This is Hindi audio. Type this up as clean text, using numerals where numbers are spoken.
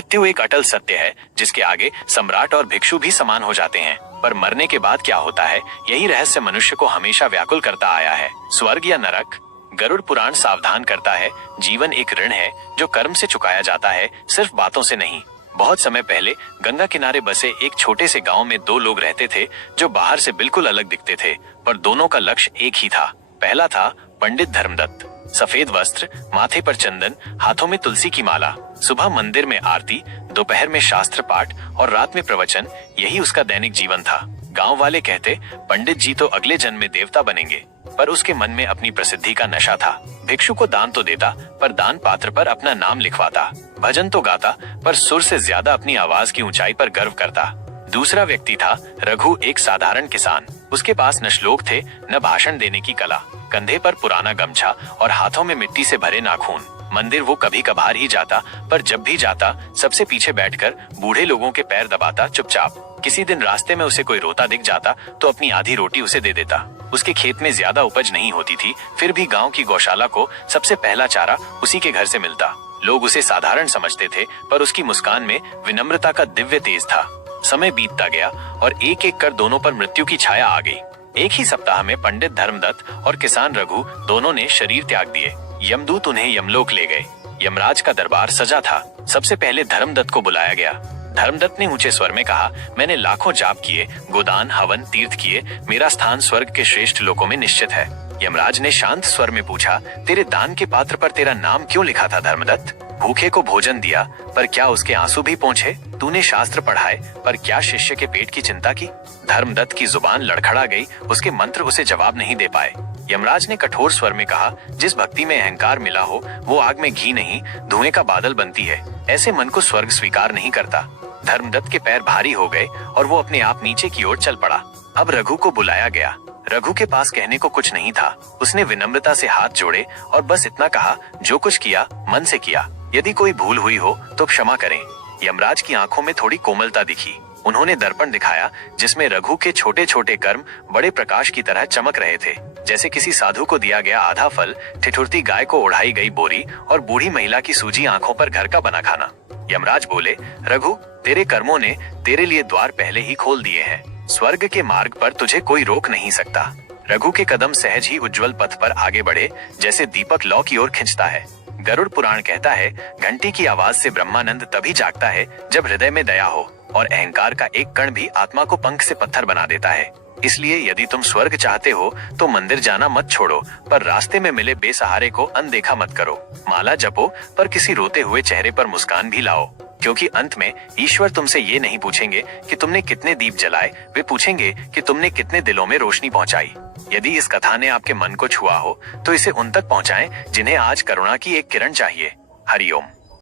मृत्यु एक अटल सत्य है जिसके आगे सम्राट और भिक्षु भी समान हो जाते हैं। पर मरने के बाद क्या होता है, यही रहस्य मनुष्य को हमेशा व्याकुल करता आया है। स्वर्ग या नरक? गरुड़ पुराण सावधान करता है, जीवन एक ऋण है जो कर्म से चुकाया जाता है, सिर्फ बातों से नहीं। बहुत समय पहले गंगा किनारे बसे एक छोटे से गांव में दो लोग रहते थे जो बाहर से बिल्कुल अलग दिखते थे, पर दोनों का लक्ष्य एक ही था। पहला था पंडित धर्मदत्त, सफेद वस्त्र, माथे पर चंदन, हाथों में तुलसी की माला। सुबह मंदिर में आरती, दोपहर में शास्त्र पाठ और रात में प्रवचन, यही उसका दैनिक जीवन था। गांव वाले कहते पंडित जी तो अगले जन्म में देवता बनेंगे, पर उसके मन में अपनी प्रसिद्धि का नशा था। भिक्षु को दान तो देता, पर दान पात्र पर अपना नाम लिखवाता। भजन तो गाता, पर सुर से ज्यादा अपनी आवाज की ऊंचाई पर गर्व करता। दूसरा व्यक्ति था रघु, एक साधारण किसान। उसके पास न श्लोक थे न भाषण देने की कला, कंधे पर पुराना गमछा और हाथों में मिट्टी से भरे नाखून। मंदिर वो कभी कभार ही जाता, पर जब भी जाता सबसे पीछे बैठकर बूढ़े लोगों के पैर दबाता चुपचाप। किसी दिन रास्ते में उसे कोई रोता दिख जाता तो अपनी आधी रोटी उसे दे देता। उसके खेत में ज्यादा उपज नहीं होती थी, फिर भी गांव की गौशाला को सबसे पहला चारा उसी के घर से मिलता। लोग उसे साधारण समझते थे, पर उसकी मुस्कान में विनम्रता का दिव्य तेज था। समय बीतता गया और एक एक कर दोनों पर मृत्यु की छाया आ गई। एक ही सप्ताह में पंडित धर्मदत्त और किसान रघु दोनों ने शरीर त्याग दिए। यमदूत उन्हें यमलोक ले गए। यमराज का दरबार सजा था। सबसे पहले धर्मदत्त को बुलाया गया। धर्मदत्त ने ऊंचे स्वर में कहा, मैंने लाखों जाप किए, गोदान हवन तीर्थ किए, मेरा स्थान स्वर्ग के श्रेष्ठ लोकों में निश्चित है। यमराज ने शांत स्वर में पूछा, तेरे दान के पात्र पर तेरा नाम क्यों लिखा था धर्मदत्त? भूखे को भोजन दिया, पर क्या उसके आंसू भी पहुंचे? तूने शास्त्र पढ़ाए, पर क्या शिष्य के पेट की चिंता की? धर्मदत्त की जुबान लड़खड़ा गई, उसके मंत्र उसे जवाब नहीं दे पाए। यमराज ने कठोर स्वर में कहा, जिस भक्ति में अहंकार मिला हो वो आग में घी नहीं, धुएं का बादल बनती है। ऐसे मन को स्वर्ग स्वीकार नहीं करता। धर्मदत्त के पैर भारी हो गए और वो अपने आप नीचे की ओर चल पड़ा। अब रघु को बुलाया गया। रघु के पास कहने को कुछ नहीं था। उसने विनम्रता से हाथ जोड़े और बस इतना कहा, जो कुछ किया मन से किया, यदि कोई भूल हुई हो तो क्षमा करें। यमराज की आंखों में थोड़ी कोमलता दिखी। उन्होंने दर्पण दिखाया जिसमें रघु के छोटे छोटे कर्म बड़े प्रकाश की तरह चमक रहे थे, जैसे किसी साधु को दिया गया आधा फल, ठिठुरती गाय को ओढ़ाई गई बोरी और बूढ़ी महिला की सूजी आंखों पर घर का बना खाना। यमराज बोले, रघु, तेरे कर्मों ने तेरे लिए द्वार पहले ही खोल दिए हैं। स्वर्ग के मार्ग पर तुझे कोई रोक नहीं सकता। रघु के कदम सहज ही उज्जवल पथ पर आगे बढ़े, जैसे दीपक लौ की ओर खिंचता है। गरुड़ पुराण कहता है, घंटी की आवाज से ब्रह्मानंद तभी जागता है जब हृदय में दया हो, और अहंकार का एक कण भी आत्मा को पंख से पत्थर बना देता है। इसलिए यदि तुम स्वर्ग चाहते हो तो मंदिर जाना मत छोड़ो, पर रास्ते में मिले बेसहारे को अनदेखा मत करो। माला जपो, पर किसी रोते हुए चेहरे पर मुस्कान भी लाओ, क्योंकि अंत में ईश्वर तुमसे ये नहीं पूछेंगे कि तुमने कितने दीप जलाए, वे पूछेंगे कि तुमने कितने दिलों में रोशनी पहुंचाई। यदि इस कथा ने आपके मन को छुआ हो तो इसे उन तक पहुंचाएं जिन्हें आज करुणा की एक किरण चाहिए। हरिओम।